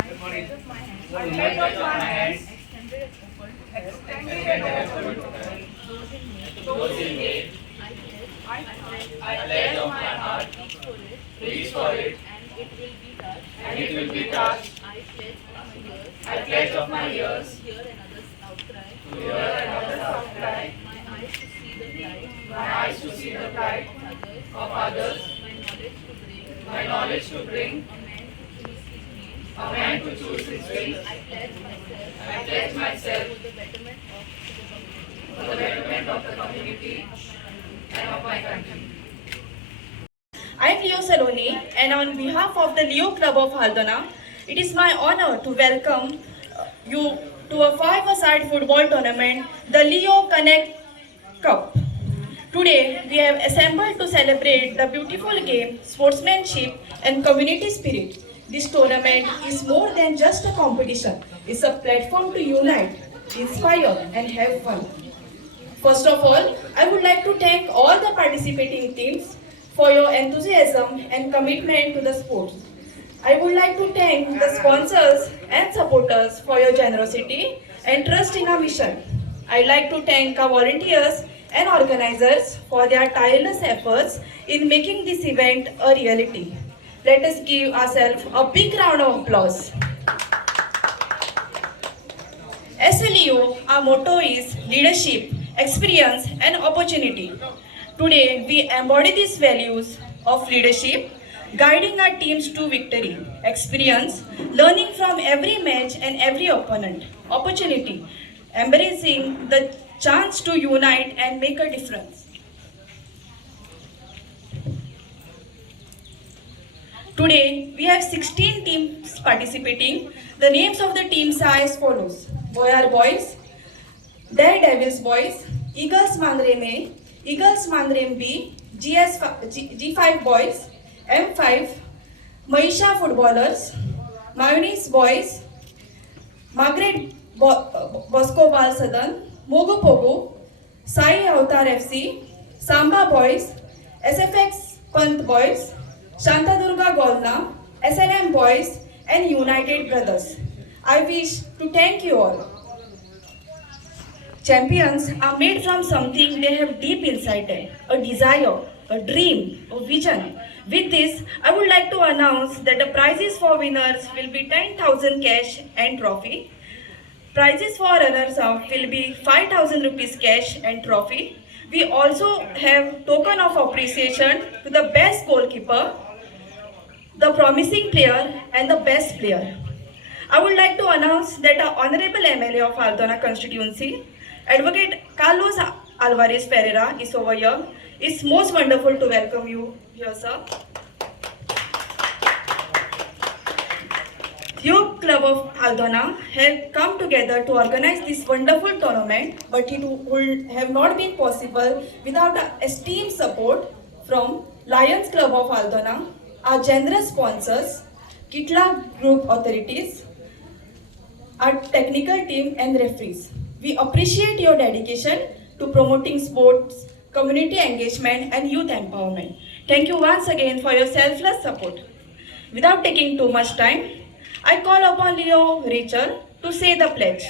I pledge of my hands, extended and open, those in need. I pledge of my heart, reach for it, and it will be touched. I pledge of my ears, to hear another's outcry, my eyes to see the plight of others, my knowledge to bring, a man to choose his way. I pledge myself for the betterment of the community and of my country. I am Leo Saloni, and on behalf of the Leo Club of Haldona, it is my honor to welcome you to a five-a-side football tournament, the Leo Connect Cup. Today, we have assembled to celebrate the beautiful game, sportsmanship, and community spirit. This tournament is more than just a competition. It's a platform to unite, inspire, and have fun. First of all, I would like to thank all the participating teams for your enthusiasm and commitment to the sports. I would like to thank the sponsors and supporters for your generosity and trust in our mission. I'd like to thank our volunteers and organizers for their tireless efforts in making this event a reality. Let us give ourselves a big round of applause. As a Leo, our motto is leadership, experience, and opportunity. Today, we embody these values of leadership, guiding our teams to victory, experience, learning from every match and every opponent, opportunity, embracing the chance to unite and make a difference. Today, we have 16 teams participating. The names of the teams are as follows. Boyar Boys, Daredevils Boys, Eagles Mangrem A, Eagles Mangrem B, G5 Boys, M5, Maisha Footballers, Mayonnaise Boys, Margaret Bosco Bal Sadan, Mogo Pogo, Sai Avatar FC, Samba Boys, SFX Pant Boys, Shantadurga Golna, SLM Boys, and United Brothers. I wish to thank you all. Champions are made from something they have deep inside them, a desire, a dream, a vision. With this, I would like to announce that the prizes for winners will be 10,000 cash and trophy. Prizes for runners-up will be 5,000 rupees cash and trophy. We also have token of appreciation to the best goalkeeper, the promising player, and the best player. I would like to announce that our Honorable MLA of Aldona constituency, Advocate Carlos Alvarez Pereira, is over here. It's most wonderful to welcome you here, sir. Leo Club of Aldona have come together to organize this wonderful tournament, but it would have not been possible without the esteemed support from Lions Club of Aldona, our generous sponsors, Kitla Group authorities, our technical team and referees. We appreciate your dedication to promoting sports, community engagement and youth empowerment. Thank you once again for your selfless support. Without taking too much time, I call upon Leo Rachel to say the pledge.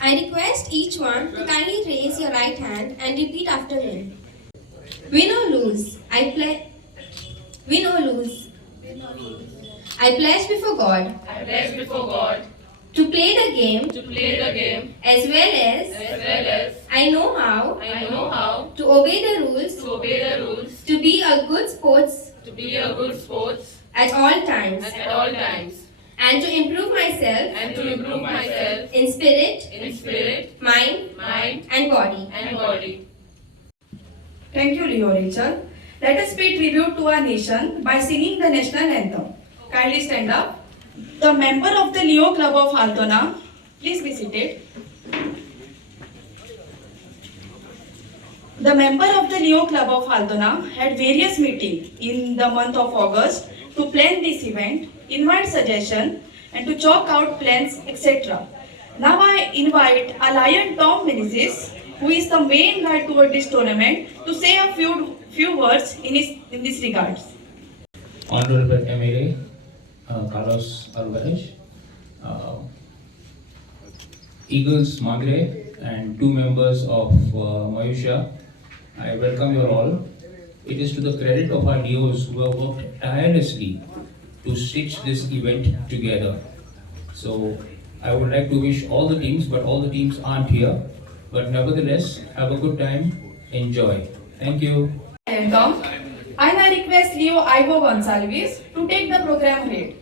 I request each one to kindly raise your right hand and repeat after me. Win or lose, Win or lose. I pledge before God. I pledge before God To play the game. as As well as I know how. To obey the rules. To be a good sports. to be a good sports At all times. at all times, And to improve myself. and to improve myself In spirit. in spirit, Mind. mind, And body. and body. Thank you, Leo Rachel. Let us pay tribute to our nation by singing the national anthem. Kindly stand up. The member of the Leo Club of Aldona, please be seated. The member of the Leo Club of Aldona had various meetings in the month of August to plan this event, invite suggestions, and to chalk out plans, etc. Now I invite our Lion Tom Menezes, who is the main guy toward this tournament, to say a few words in this regards. Honorable MLA Carlos Alvarez, uh, Eagles Magre and two members of Mayusha. I welcome you all. It is to the credit of our DOs who have worked tirelessly to stitch this event together. So I would like to wish all the teams, but all the teams aren't here. But nevertheless, have a good time, enjoy. Thank you. Welcome. I now request Leo Ivo Gonsalves to take the program ahead.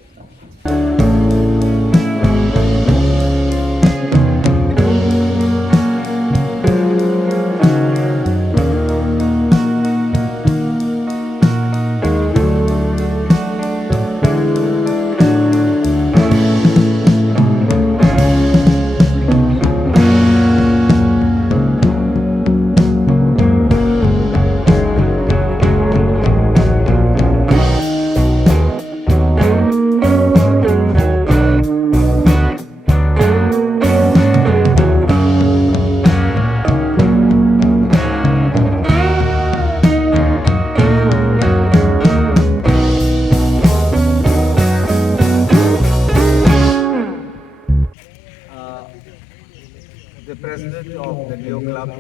The president of the Leo Club,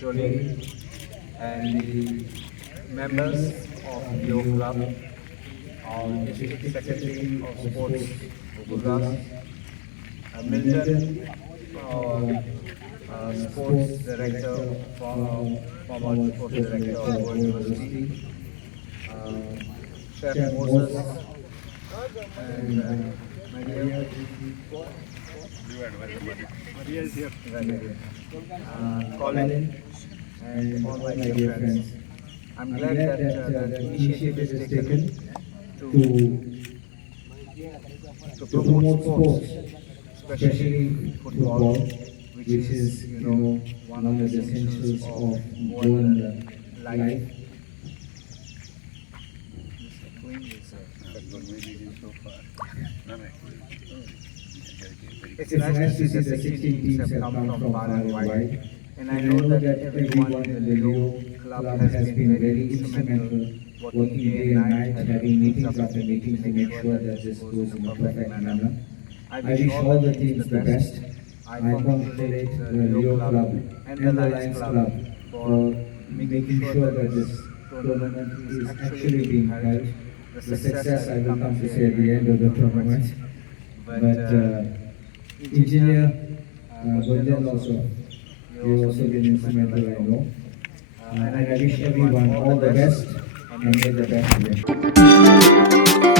Jolene, and the members of Leo Club, our district secretary of sports, Gugas, Milton, our sports director, former sports director of World University, Chef Moses, and Maria is here. Colin, and all my dear friends. I'm glad that the initiative is taken to promote sports, especially football, which is, one of the essentials of modern life. It's nice to see the 16 teams have come from far and wide, and I know that everyone in the Leo Club has been very instrumental, working day and night, having meetings after meetings to make sure that this goes in a perfect manner. I wish all the teams the best. I congratulate the Leo Club and the Lions Club for making sure that this tournament is actually being held. The success I will come to say at the end of the tournament, but Engineer Gunjan also, you also been instrumental, I know. And I wish everyone all the best and may the best again.